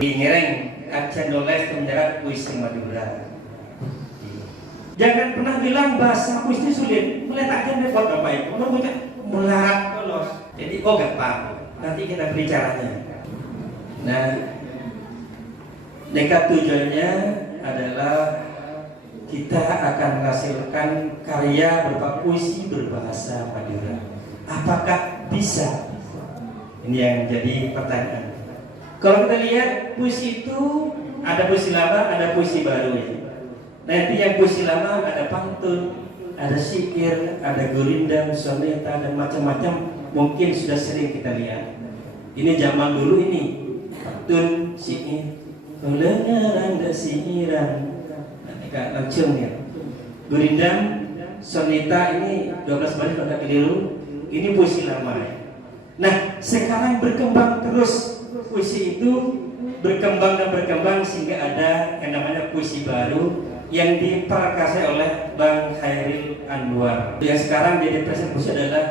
Ngereng aja nulis menjerat puisi Madura. Jangan pernah bilang bahasa puisi sulit. Meletakkan repot Bapak Ibu. Menurutnya melarat terus. Jadi gampang. Nanti kita beri caranya. Nah, nekat tujuannya adalah kita akan menghasilkan karya berupa puisi berbahasa Madura. Apakah bisa? Ini yang jadi pertanyaan. Kalau kita lihat puisi itu ada puisi lama, ada puisi baru ya. Nanti yang puisi lama ada pantun, ada syair, ada gurindam, soneta dan macam-macam. Mungkin sudah sering kita lihat. Ini zaman dulu ini pantun, syair, lengaran dan siiran. Nanti langsung ya. Gurindam, soneta ini 12 baris kalau tak keliru. Ini puisi lama ya. Nah, sekarang berkembang terus puisi itu berkembang dan berkembang sehingga ada yang namanya puisi baru yang diperakarsai oleh Bang Khairil Anwar. Yang sekarang jadi presiden puisi adalah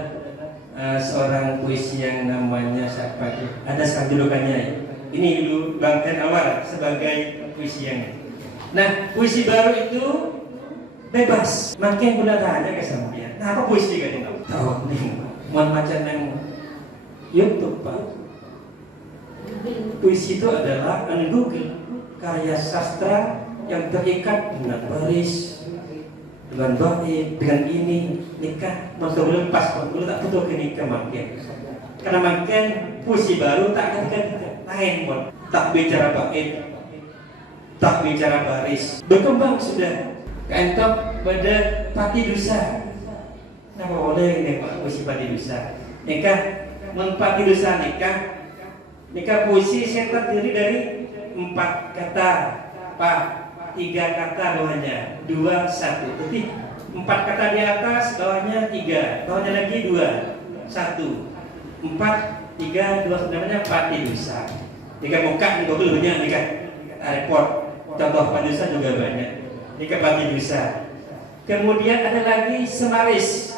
seorang puisi yang namanya siapa itu? Ada sekarang julukannya. Ini dulu Bang Khairil Anwar sebagai puisi yang. Nah, puisi baru itu bebas, makin gula tanya ke sampean. Nah, apa puisi kan itu? Tahu nih. Mohon macam yang YouTube Pak. Puisi itu adalah Google karya sastra yang terikat dengan baris, dengan bait, dengan ini nikah. Masa belum pas dulu tak butuh ke nikah makin. Karena makin puisi baru tak akan lain pun. Tak bicara bait, tak bicara baris. Berkembang sudah. Keentok pada Pati Dusa. Kenapa boleh nikah puisi Pati Dusa? Nikah Pati Dusa nikah puisi yang terdiri dari 4 kata, Pak, 3 kata bawahnya, 2, 1. Jadi 4 kata di atas, bawahnya 3, bawahnya lagi 2, 1. 4, 3, 2 namanya Pati Dusa. Nikah muka nih Google banyak nikah report. Contoh Pati Dusa juga banyak. Nikah Pati Dusa. Kemudian ada lagi Semaris.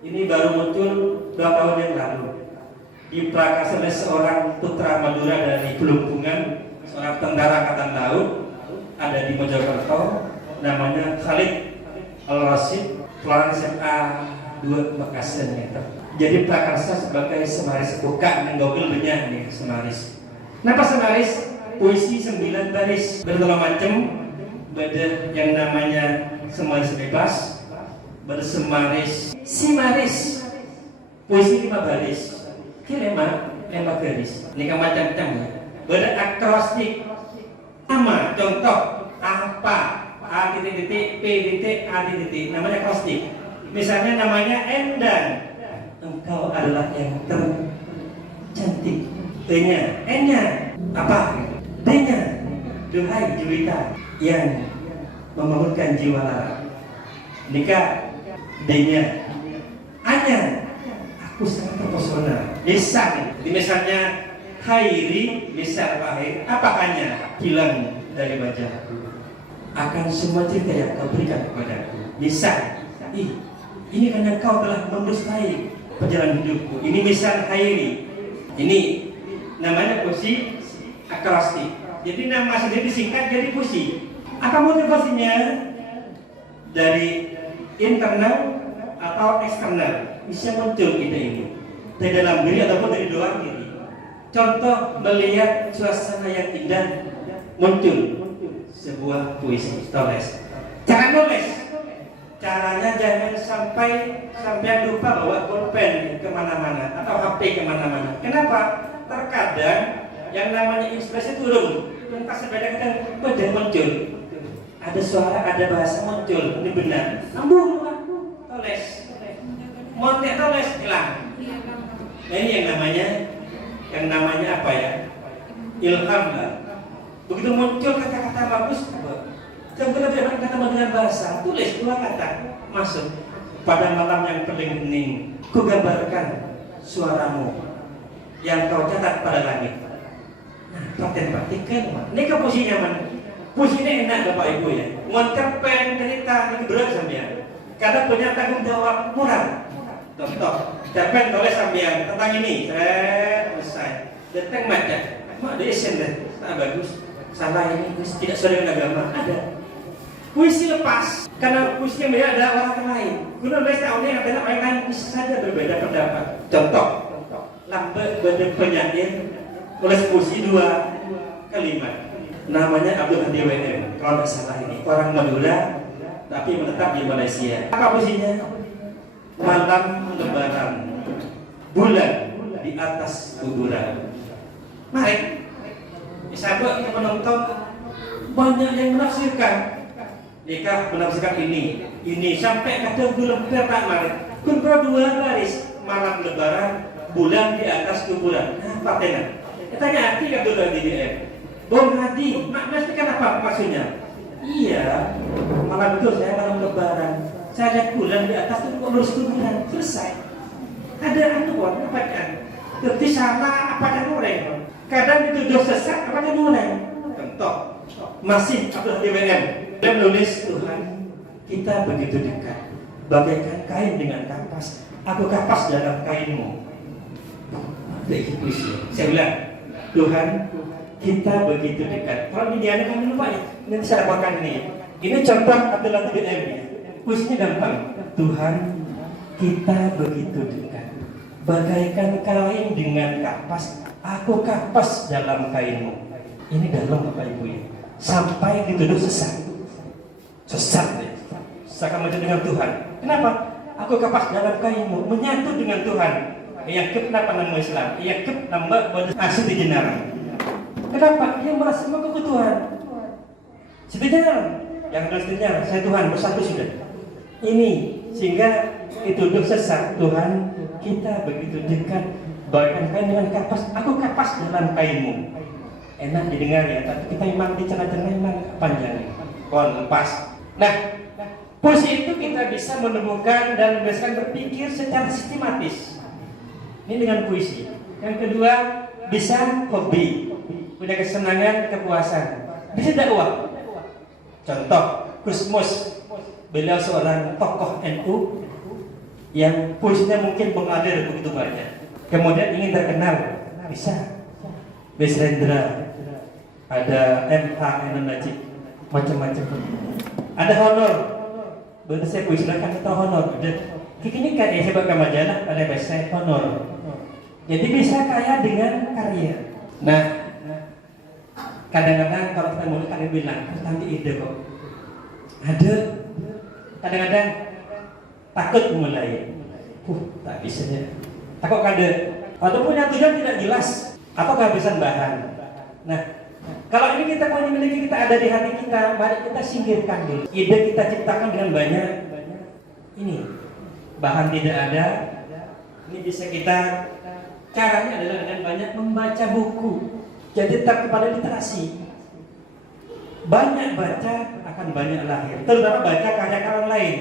Ini baru muncul 2 tahun yang lalu. Diprakarsai oleh seorang putra Madura dari Pelumpungan, seorang tentara angkatan laut, ada di Mojokerto, namanya Khalid Al-Rasyid, Pelawan SMA 2 Makassar. Jadi prakarsa sebagai Semaris. Buka menggogel banyak nih Semaris. Kenapa Semaris? Puisi 9 baris berbagai macam. Ada yang namanya Semaris bebas, bersemaris, simaris, puisi 5 baris, lima garis. Ini kan macam-macam ya. Ada akrostik, nama, contoh, apa, a titik, p titik, a titik, namanya akrostik. Misalnya namanya Endang, engkau adalah yang tercantik. T-nya, N-nya, apa? D-nya, duhai Juwita yang membangunkan jiwa lara. Nikah D-nya, A-nya, aku sangat terpesona. Misalnya Khairi, misal Wahid, apa hanya hilang dari wajahku. Akan semua cerita yang kau berikan kepadaku. Misal, ini karena kau telah mendustai perjalanan hidupku. Ini misal Khairi. Ini namanya puisi akrostik. Jadi nama sendiri disingkat jadi puisi. Apa motivasinya? Dari internal atau eksternal bisa muncul ide ini dari dalam diri ataupun dari luar diri. Contoh, melihat suasana yang indah, muncul sebuah puisi tulis. Cara nulis, caranya jangan sampai lupa bawa pulpen kemana-mana atau HP kemana-mana. Kenapa? Terkadang yang namanya inspirasi turun, entah sepeda kadang muncul. Ada suara, ada bahasa muncul, ini benar. Ambung, tulis, montek tulis hilang. Nah ini yang namanya apa ya? Ilham lah. Begitu muncul kata-kata bagus, jangan kita kata dengan bahasa, tulis 2 kata masuk. Pada malam yang paling hening, ku gambarkan suaramu yang kau catat pada langit. Nah, praktikan, ini puisinya mana? Puisinya enak Bapak Ibu ya. Mencerpen cerita ini berat sampean. Karena punya tanggung jawab moral. Contoh, cerpen tulis sampean tentang ini, selesai. Deteng macam, mak desen deh. tak bagus, salah ini tidak sesuai dengan agama. Ada puisi lepas karena puisi yang beda ada orang lain. Guna nulis tahunnya yang ada orang lain bisa saja berbeda pendapat. Contoh, lambat bentuk penyair nulis puisi 2 kalimat. Namanya Abdul Hadi WM. Kalau tidak salah ini orang Madura tapi menetap di Malaysia. Apa puisinya? Malam Lebaran, bulan di atas kuburan. Mari, sahabat yang menonton banyak yang menafsirkan. Nikah menafsirkan ini sampai kadang belum tertak mari. Kumpul 2 baris, malam Lebaran, bulan di atas kuburan. Apa tena? Tanya hati Abdul Hadi DM. Bom Hadi, maknanya apa maksudnya? Iya, malam itu saya malam Lebaran. Saya lihat bulan di atas itu kok lurus kuburan. Selesai. Ada apa kan? Jadi salah apa kan orang? Kadang dituduh sesat apa kan orang? Contoh, masih Abdul Hadi WM. Dia menulis, Tuhan, kita begitu dekat, bagaikan kain dengan kapas. Aku kapas dalam kainmu. Saya bilang, Tuhan, kita begitu dekat. Kalau ini dia kan lupa ya. Nanti saya dapatkan ini. Ini contoh Abdul Hadi WM. Puisinya gampang. Tuhan, kita begitu dekat, bagaikan kain dengan kapas. Aku kapas dalam kainmu. Ini dalam Bapak Ibu ya. Sampai dituduh sesat. Sesat nih. Seakan menyatu dengan Tuhan. Kenapa? Aku kapas dalam kainmu, menyatu dengan Tuhan. Yang kenapa nama Islam? Yang kenapa asli di jenar. Kenapa? Dia merasa semua kebutuhan. Siti jenar. Yang harus jenar. Saya Tuhan bersatu sudah. Ini sehingga dituduh sesat. Tuhan, kita begitu dekat, bagaikan kain dengan kapas. Aku kapas dalam kainmu. Enak didengar ya. Tapi kita memang bicara memang panjang. Kon lepas. Nah, puisi itu kita bisa menemukan dan membiasakan berpikir secara sistematis. Ini dengan puisi. Yang kedua, bisa hobi, punya kesenangan, kepuasan. Bisa dakwah. Contoh, Gusmus, beliau seorang tokoh NU yang puisinya mungkin mengalir begitu banyak. Kemudian ingin terkenal, bisa. Besrendra, ada MH Najib, macam-macam. Ada honor, betul saya puisi kan kita honor. Kini kan saya baca majalah ada bahasa honor. Jadi bisa kaya dengan karya. Nah, kadang-kadang kalau kita mau kalian bilang, nanti ide kok. Ada. Kadang-kadang takut mulai. Tak bisa ya. Takut kada. Atau punya tujuan tidak jelas. Apa kehabisan bahan. Nah, kalau ini kita punya miliki, kita ada di hati kita, mari kita singkirkan dulu. Ide kita ciptakan dengan banyak ini bahan tidak ada. Ini bisa kita, caranya adalah dengan banyak membaca buku. Jadi tetap kepada literasi. Banyak baca akan banyak lahir. Terutama baca karya-karya orang lain.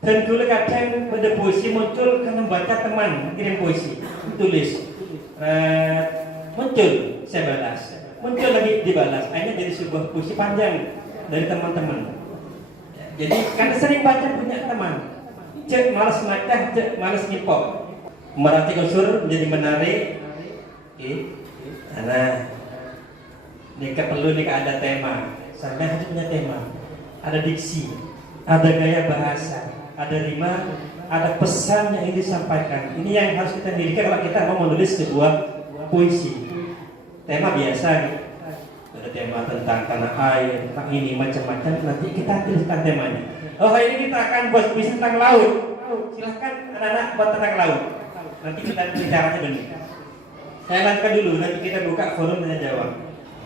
Dan dulu kadang pada puisi muncul karena baca teman kirim puisi, tulis, muncul saya balas. Muncul lagi dibalas, akhirnya jadi sebuah puisi panjang dari teman-teman. Jadi karena sering baca punya teman, cek malas baca, cek malas ngipok. Merhati unsur menjadi menarik. Karena nikah perlu nikah ada tema, sampai harus punya tema, ada diksi, ada gaya bahasa, ada rima, ada pesan yang ingin disampaikan. Ini yang harus kita miliki kalau kita mau menulis sebuah puisi. Tema biasa nih, ada tema tentang tanah air, tentang ini macam-macam. Nanti kita tuliskan temanya. Oh hari ini kita akan buat puisi tentang laut. Silahkan anak-anak buat tentang laut. Nanti kita bicaranya dulu. Saya lanjutkan dulu, nanti kita buka forum tanya jawab.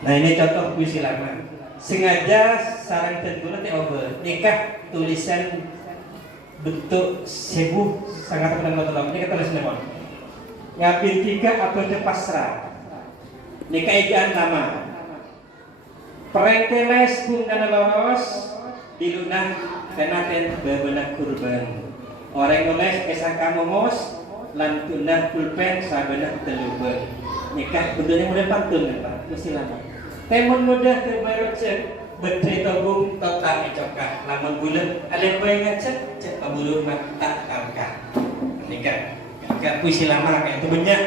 Nah ini contoh puisi lama. Sengaja sarang tentu nanti over. Nikah tulisan bentuk sebuah sangat tenang. Ini kita tulis nama. Ngapin tiga apa pasrah. Nikah ikan nama Perengkeles bungkana loros dilunah kenaten bebenak kurban. Orang nulis kisah kamu mos lan tunah pulpen sabenak teluber. Nikah bentuknya mudah pantun Pak, mesti lama. Temun mudah terbaru cek bedre tobung total ecokah. Lamun bulan ada bayi ngecek cek pabulu tak kangkah. Nikah puisi lama kayak itu banyak.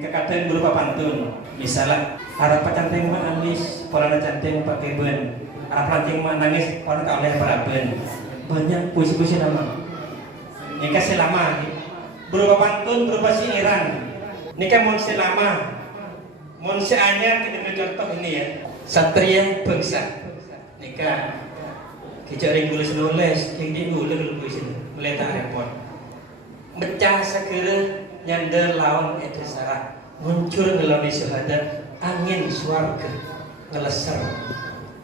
kekadang berupa pantun. Misalnya harap pacanteng mak nangis, pola canteng pak keben, harap lancing mak nangis, pola tak oleh paraben. Banyak puisi-puisi lama. Nikah selama berupa pantun, berupa siiran. Nikah mon selama, mon seanyar kita contoh ini ya. Satria bangsa. Nikah kejaring nulis, yang diulang puisi meletak repot. Mecah segera nyanda lawan itu sarah muncul ngelami syuhada angin swarga ngeleser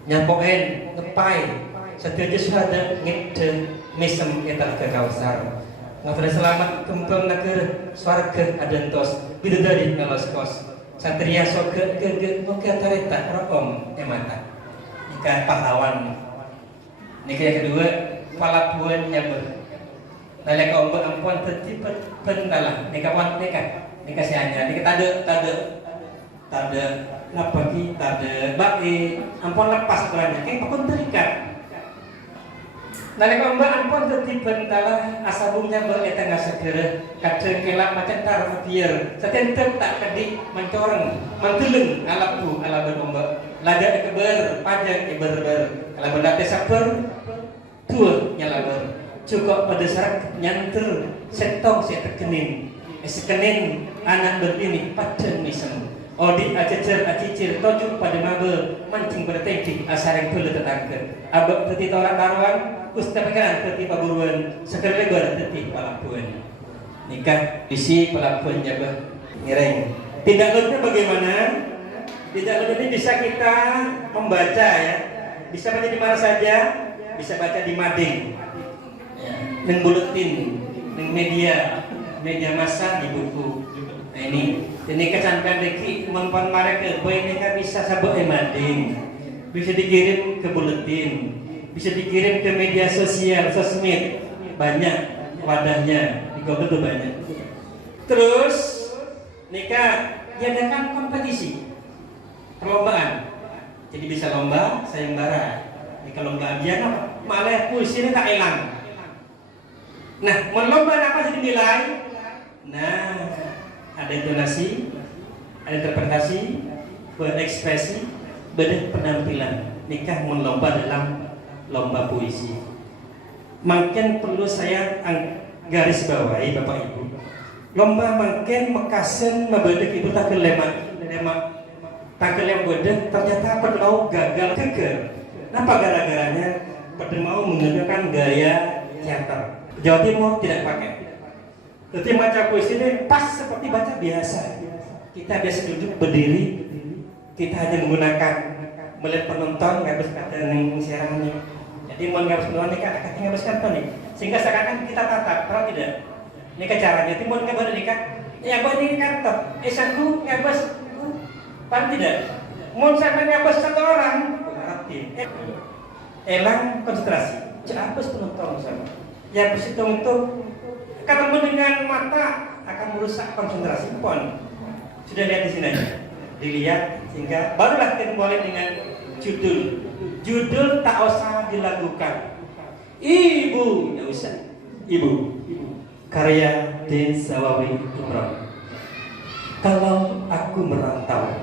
nyapoen ngepai setiap syuhada ngide mesem etal ke kausar ngafre selamat kempel negara swarga adentos bidadari ngelos kos satria soge ge moga tareta rokom emata nikah pahlawan nikah yang kedua palabuan nyamber nalek ombak ampuan tertibat bentalah nikah seanya nikah tade ngapa ki tade baki ampun lepas beranya kayak pakun terikat nalek ombak ampun tertibat bentalah asabungnya beretengah segera kadang kelak macam tar biar setentet tak kedi mencoreng menteleng alapu ala ombak lada keber pajak iber ala benda sabar dua nyalaber cukup pada syarat nyanter setong setekenin sekenin anak berbini pada misem odi ajajar acicir tojuk pada mabe mancing bertengki asar yang perlu tetangga abak teti tolak karuan ustapekan teti paburuan seger lebar teti pelabuhan nikah isi pelabuhan jabah ngereng tidak lupa bagaimana tidak lupa ini bisa kita membaca ya bisa baca di mana saja bisa baca di mading neng buletin, neng media massa di buku. Nah ini kecantikan Riki mempan mereka, boy mereka bisa sabuk emading, bisa dikirim ke buletin, bisa dikirim ke media sosial, sosmed, banyak wadahnya, di Google tuh banyak. Terus nikah diadakan kompetisi, perlombaan, jadi bisa lomba sayembara. Nikah lomba biar apa? Malah puisi ini tak hilang. Nah, melomba apa sih dinilai? Nah, ada intonasi, ada interpretasi, berekspresi, penampilan. Nikah melomba dalam lomba puisi. Makin perlu saya garis bawahi Bapak Ibu. Lomba makin mekasen membedek itu tak lemak yang bedek ternyata perlu gagal geger. Kenapa gara-garanya pada mau menggunakan gaya teater? Jawa Timur tidak pakai. Ketika baca puisi ini pas seperti baca biasa. Kita biasa duduk berdiri, kita hanya menggunakan melihat penonton nggak harus kata yang siaran ini. Jadi mau nggak harus penonton nikah, katanya nggak harus kantor nih. Sehingga seakan-akan kita tatap, kalau tidak. Ini caranya. Timur nggak boleh nikah, ya boleh ini kantor. Saku nggak bos, paham tidak? Mau sampai nggak bos satu orang, elang konsentrasi. Apa penonton sama? Ya berhitung itu ketemu dengan mata akan merusak konsentrasi pon. Sudah lihat di sini aja, dilihat sehingga barulah kita mulai dengan judul tak usah dilakukan. Ibu, nggak usah. Ibu, karya Den Sawawi Imron. Kalau aku merantau,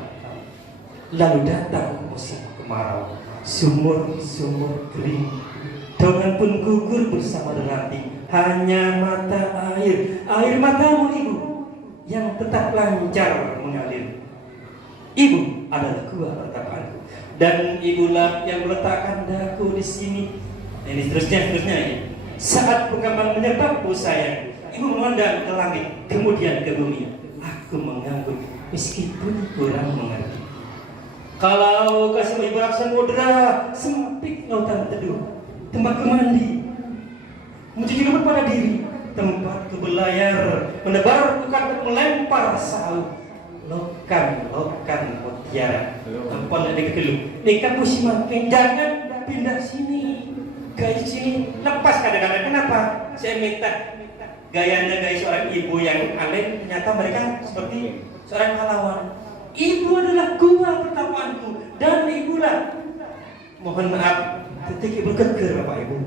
lalu datang musim kemarau, sumur-sumur kering. Daungan pun gugur bersama derati, hanya mata air matamu ibu yang tetap lancar mengalir. Ibu adalah gua pertapaanku, dan ibulah yang meletakkan daku di sini. Ini seterusnya ini. Saat pengembang menyebabku sayang, ibu memandang ke langit, kemudian ke bumi. Aku mengangguk meskipun kurang mengerti. Kalau kasih ibu samudra, sempit lautan teduh. Tempat mandi, mencuci lembut pada diri, tempat berlayar, menebar bukan melempar sauh, lokan mutiara, tempat ada kekeluh. Nikah puisi makin jangan pindah sini, gaya sini, lepas kadang-kadang. Kenapa? Saya minta gayanya gaya seorang ibu yang alim, ternyata mereka seperti seorang pahlawan. Ibu adalah gua pertapaanku dan ibulah. Mohon maaf. Ketika ibu keker Bapak Ibu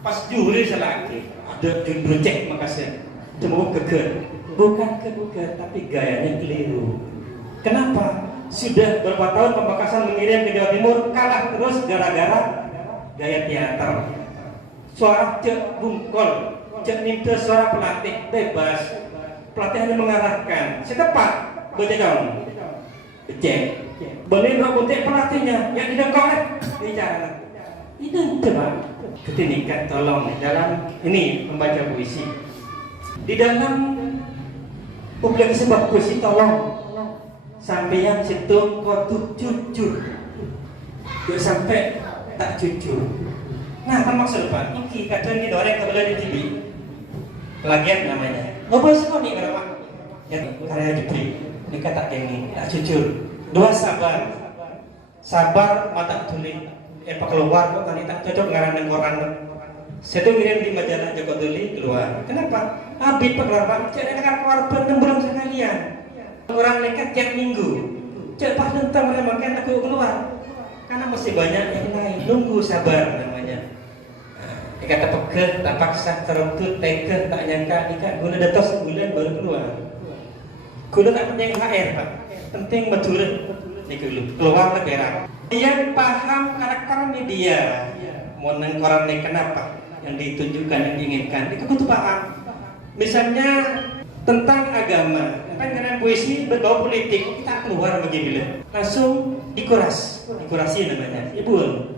pas juri selagi ada jundro cek makasih Cuma geger, bukan kebuka, tapi gayanya keliru. Kenapa? Sudah berapa tahun Pamekasan mengirim ke Jawa Timur, kalah terus gara-gara gaya teater. Suara cek bungkol, cek minta suara pelatih bebas. Pelatih hanya mengarahkan, setepat berjalan, becek. Boleh nggak buntik pelatihnya, yang didengkol bicara. Ini coba, ketinikan tolong dalam ini membaca puisi. Di dalam publikasi sebuah puisi tolong sampai yang situ kau tuh jujur, jangan sampai tak jujur. Nah, apa maksud Pak? Ini kadang di doreng kebelah di TV, pelagiat namanya. Ngobrol semua nih kalau Pak, ya karya dibeli, ini kata ini tak jujur. Dua sabar, sabar mata tulis, Pak keluar kok tadi tak cocok ngarang koran. Saya tuh ngirim di majalah Joko Tuli keluar. Kenapa? Habis keluar Pak, cek akan keluar belum sekalian. Orang nekat tiap minggu. Cek pas tentang mereka makan aku keluar. Karena masih banyak yang lain. Nunggu sabar namanya. Kata pegel, tak paksa, teruntut, tega, tak nyangka nikah. Guna datang sebulan baru keluar. Guna tak penting HR Pak. Penting betul. Ini dulu keluar negara. Yang paham karakter media. Mau neng koran ini kenapa? Yang ditunjukkan, yang diinginkan, itu kudu paham. Misalnya tentang agama, kan karena puisi berbau politik, kita keluar begini langsung dikurasi namanya, ibu.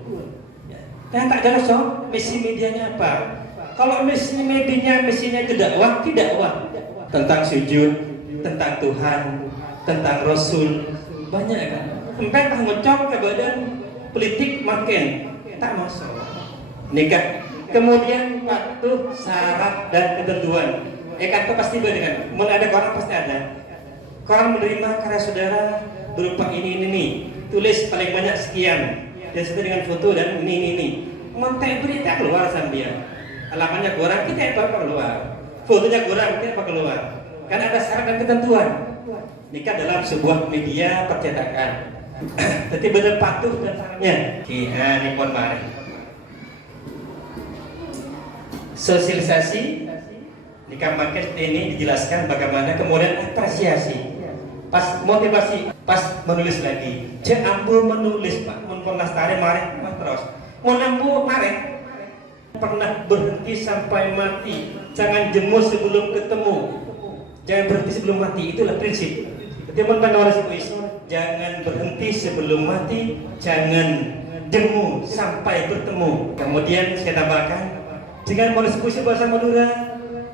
Yang tak jelas dong, misi medianya apa? Kalau misi misinya kedakwah, tidak tentang sujud, tentang Tuhan, tentang Rasul, banyak kan. Sampai tak ngocok ke badan politik makin tak masuk. Nikah. Kemudian patuh syarat dan ketentuan. Kata pasti dengan mulai ada koran pasti ada. Koran menerima karya saudara berupa ini. Tulis paling banyak sekian. Dan sesuai dengan foto dan ini. Mentek berita keluar sambil. Alamannya kurang kita yang keluar. Fotonya kurang kita keluar. Karena ada syarat dan ketentuan. Nikah dalam sebuah media percetakan. Jadi benar patuh dan syaratnya. Ini pun mari. Sosialisasi nikah market ini dijelaskan bagaimana, kemudian apresiasi pas motivasi, pas menulis lagi cek ambu menulis Pak pernah tarik marek terus mau nambu marek pernah berhenti sampai mati, jangan jemu sebelum ketemu, jangan berhenti sebelum mati, itulah prinsip. Teman penulis puisi, jangan berhenti sebelum mati, jangan jemu sampai bertemu. Kemudian saya tambahkan, dengan menulis puisi bahasa Madura,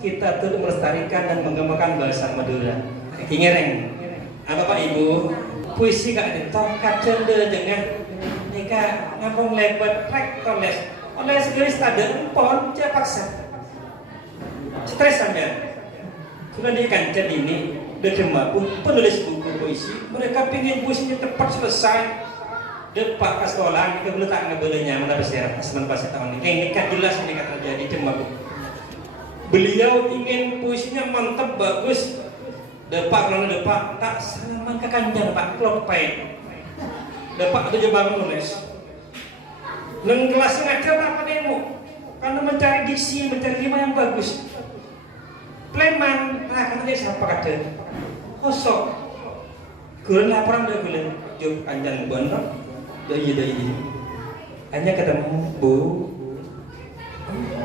kita turut melestarikan dan mengembangkan bahasa Madura. Kingereng, apa Pak Ibu? Puisi gak ditongkat cende dengan nikah ngapung lebat rek toles. Oleh segala stade empon dia paksa. Stres sampean. Sudah dikancan ini berjemaah penulis buku puisi. Mereka pingin puisinya tepat selesai. Depak ke sekolah, kita belum tak ngebelenya mana bersejarah asman pasir tahun ini. Nikah jelas ini kata terjadi cuma beliau ingin puisinya mantap bagus. Depak kalau depak tak salaman ke kanjang Pak klopek. Depak itu coba menulis. Neng kelas ngajar apa demo? Karena mencari diksi, mencari rima yang bagus. Pleman, karena dia siapa kata? Kosong. Gula laporan dari gula. Jom kanjang bener. Doi. Hanya ketemu Bu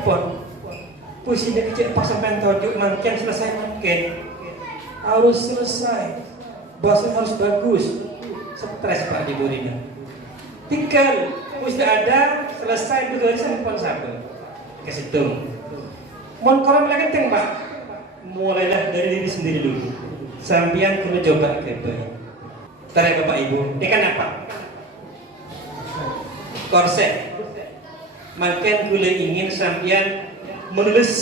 Pon puisinya kecil pas sampai tajuk makin selesai makin harus selesai, bahasa harus bagus. Stres Pak di burinya tinggal puisi ada selesai betul sampai sabar ke situ mau kolam lagi teng Pak, mulailah dari diri sendiri dulu sambian kena coba ke baik. Tarik Bapak Ibu, ini kan apa? Korset. Makin gula ingin sampian menulis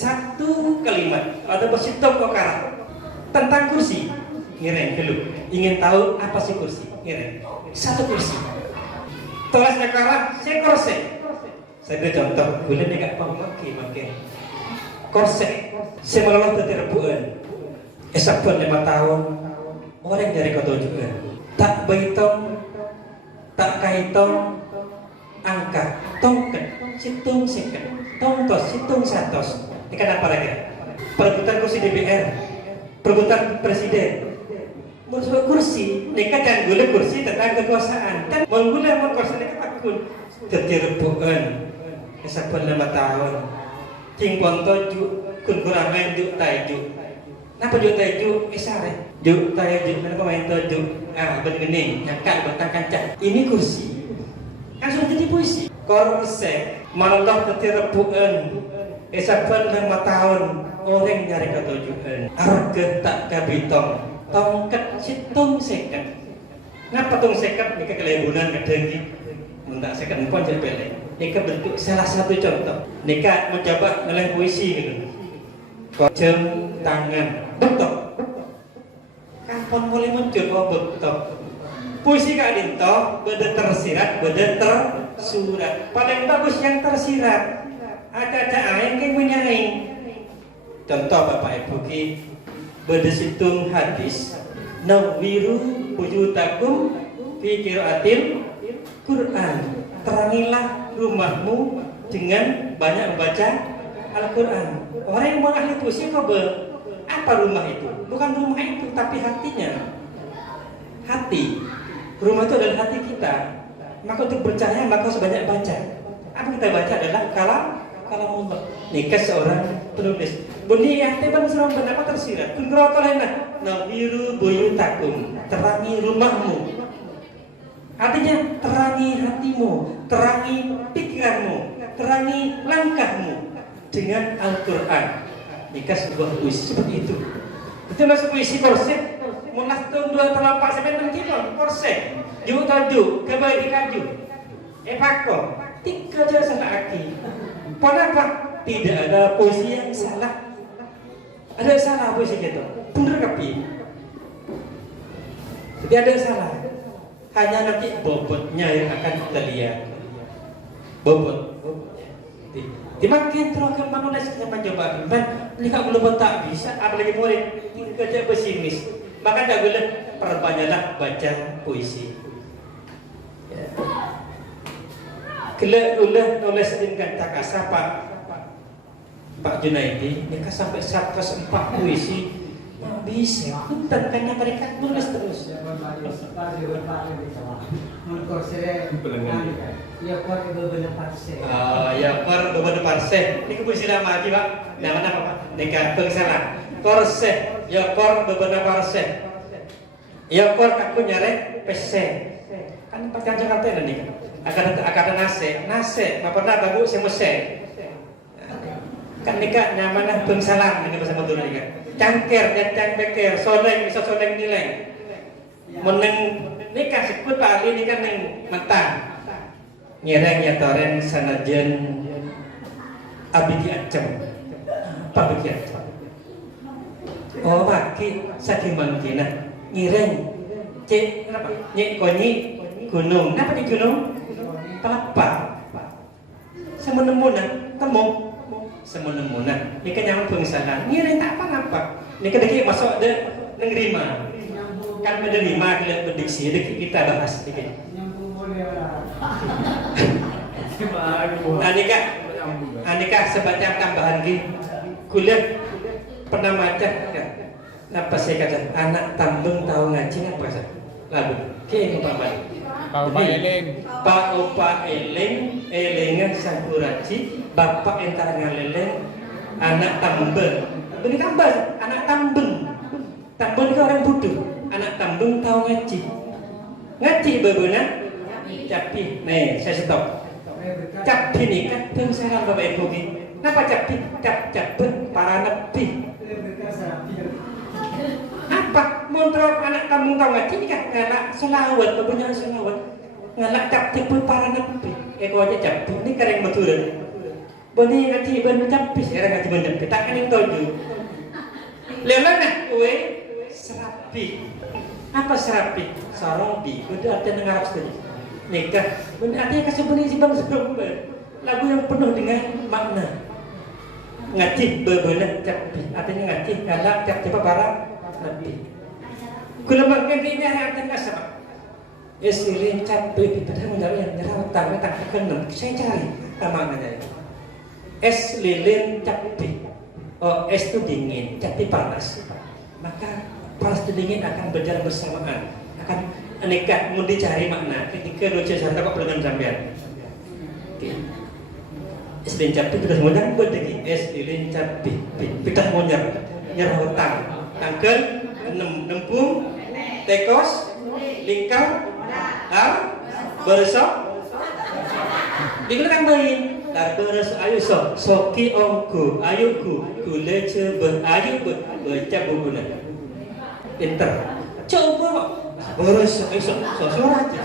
satu kalimat atau bersitok kokara tentang kursi. Ngireng dulu. Ingin tahu apa sih kursi? Ngireng. Satu kursi. Tulis kokara, saya korset. Saya beri contoh. Gula ni kat pang makin. Korset. Saya melalui terbuan. Esapun 5 tahun. Orang dari kota juga. Tak baitong, tak kaitong. Angka tongket situng seket tongtos situng satos ini kenapa lagi perebutan kursi DPR, perebutan presiden. Maksud kursi, mereka jangan gula kursi tentang kekuasaan. Dan menggula kursi mereka takut tertirupuan. Kesempatan 5 tahun. Ting ponto ju kun kuramen ju taiju. Napa ju taiju? Isare. Ju taiju mana pemain toju. Bening nyakak batang kancak. Ini kursi. Kan sudah jadi puisi. Korse manulah tertirupuan. Kesempatan 5 tahun. Orang nyari ketujuan. Arge tak kabitong. Tongkat situng seket. Ngapa tong seket? Nika kelebunan kadang mentak seket pun jadi pelek. Nika bentuk salah satu contoh. Nika mencoba ngeleh puisi gitu. Jam tangan betok. Kapan mulai muncul betok? Puisi Kak Dinto beda tersirat, beda tersurat. Paling bagus yang tersirat. Ada aing yang menyaing. Contoh Bapak Ibu ki beda situng hadis. Nawiru buyutakum fi qiraatil Quran. Terangilah rumahmu dengan banyak membaca Al-Quran. Orang yang mau ahli puisi apa rumah itu? Bukan rumah itu, tapi hatinya. Hati. Rumah itu adalah hati kita. Maka untuk percaya maka harus banyak baca. Apa kita baca adalah kalamullah. Nikah seorang penulis. Bunyi yang teban serang benapa tersirat. Kungrotolena nawiru buyutakum. Terangi rumahmu. Artinya terangi hatimu, terangi pikiranmu, terangi langkahmu dengan Al-Quran. Nikah sebuah puisi seperti itu. Itu masuk puisi korset. Munas tahun 2 kilo korset. Juk taju, kebaik dikaju. Pako, tiga aja salah aki. Kenapa? Tidak ada puisi yang salah. Ada salah puisi gitu. Bener kapi. Jadi ada salah. Hanya nanti bobotnya yang akan kita lihat. Bobot. Dimakin terus ke menulis kita mencoba. Ini kak belum tak bisa. Apalagi murid kerja pesimis. Maka tak boleh perbanyaklah baca puisi. Kelak nulis dengan takasa Pak Junaidi. Mereka sampai 104 puisi. Bisa, punten karena mereka nulis terus. Ya per beberapa parse. Ini puisi lama aja Pak. Nama apa Pak? Nikah pengesalan. Korse, ya per beberapa parse. Ya per aku nyare pese. Kan pas Jakarta nanti. Akan nase. Apa pernah bagus semese. Kan nikah nyamanah pengesalan ini bahasa Madura nikah. Cangker dan cangbeker, soleng bisa soleng nilai. Meneng nikah sebut tali nikah neng mentang. Nyereng ya toren sanajen abdi acem. Apa abdi acem? Oh maki saking mangkina. Nyereng cek kenapa? Nyek konyi gunung. Kenapa di gunung? Pelapa. Semenemunan temu. Semenemunan. Nikah nyaman pengesalan. Nyereng tak apa-apa. Nikah deki masuk ada nengrima. Kan menerima kelihatan berdiksi. Deki kita bahas dikit. Anika sebanyak tambahan di kuliah pernah baca apa saya kata anak tambeng tahu ngaji apa sih lagu kayak apa Pak Opa Eleng Elengan Sakuraci Bapak entar ngaleleng anak tambeng ini tambah anak tambeng itu orang bodoh anak tambeng tahu ngaji bebenar capi nih saya stop capi nih kan pengesalan Bapak Ibu ini kenapa capi cap para nepi apa montrok anak kamu tahu ngaji ini kan ngalak selawat bebenar selawat ngalak capi para nepi aja capi ini kering maturan bani ngaji benar capi sekarang ngaji benar capi tak ini toju lelah nah kue serapi apa serapi sarobi udah artinya ngarap sekali nikah artinya kasih bunyi simpan sumber lagu yang penuh dengan makna ngaji bebenar capi artinya ngaji galak capi para nabi kulambang ini artinya sama silin capi pada menjadi yang nyerawat tak kenal saya cari maknanya es lilin capi Oh, es itu dingin, tapi panas. Maka panas dan dingin akan berjalan bersamaan, akan aneka. Mau dicari makna ketika lucu sana kok dengan sampean. Es lincapi pitas monyar buat daging es lincapi pitas monyar nyerah hutang tangkel nempung tekos lingkar beresok digunakan main dar beres ayo soki ongku ayo gule cebe ayo baca bukunya pinter coba beres ayo suara aja.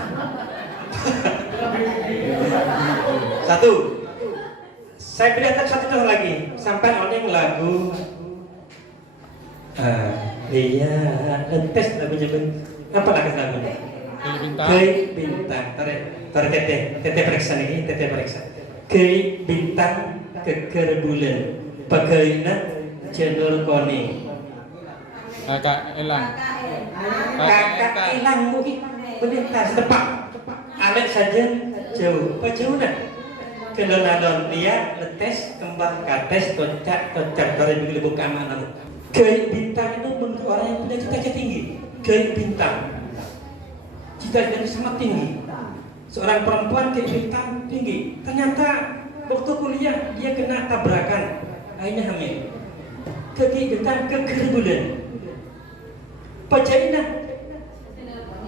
Satu, saya beri satu contoh lagi. Sampai oleh lagu iya tes lagunya apa lagunya? Kei bintang. Tarik tete periksa nih, tete periksa. Kei bintang keker bulan, pagaina cendur koni. Kakak elang mungkin bentar setepak. Alek saja jauh, jauh nak. Kelon dia letes kembang kates kocak dari begitu buka mana. Kei bintang itu bentuk orang yang punya cita-cita tinggi. Kei bintang, cita-cita sangat tinggi. Seorang perempuan kei bintang tinggi. Ternyata waktu kuliah dia kena tabrakan, akhirnya hamil. Kei bintang kekerbulan. Pajaina.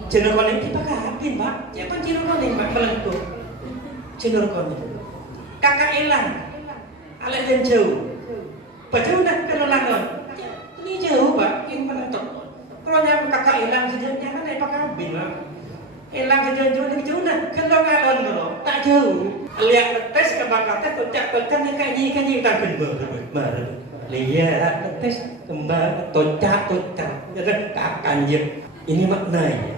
Cendur koning kita kahatin pak, siapa cendur koning pak pelengku, cendur koning. Kakak elang, alek dan jauh, bajau nak kelolangon. Ini jauh pak, yang menentuk. Kalau nyam kakak elang sejauhnya kan apa kabin pak? Elang sejauh ini jauh nak kelolangon loh, tak jauh. Lihat tes kembang tes kocak yang kayak tak bener. Lihat tes kembang kocak, jadi kakan je. Ini maknanya.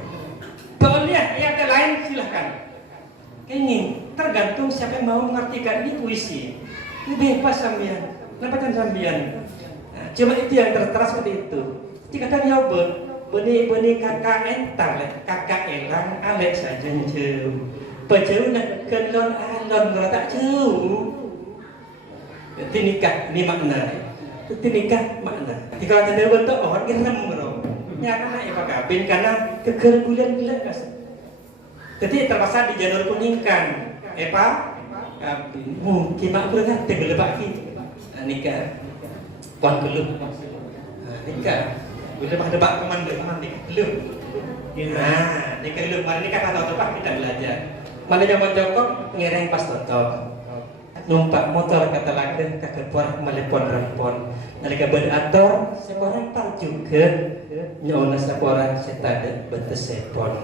Boleh yang lain silahkan. Ini tergantung siapa yang mau mengartikan ini puisi. Ini bebas sambian. Kenapa kan sambian? Nah, cuma itu yang tertera seperti itu. Jika kan nyoba, beni kakak entang, kakak elang, alek saja jauh. Pejauh nak kelon alon tak jauh. Itu nikah, ini makna. Itu nikah makna. Jika ada bentuk orang geram bro. Nyata ya Pak Kabin karena kegerbulan kas. Jadi terpaksa di jalur kuningkan. Pak Kabin mungkin mak berengat tegelebak ki. Nikah. Pon belum. Nikah. Belum ada bak komando belum. Nah, nikah belum. Mari nikah atau Pak kita belajar. Mana zaman Joko ngereng pas cocok. Numpak motor kata lagi kakek puan melepon rempon. Nalika berator seorang par juga nyona seorang setada betes sepon.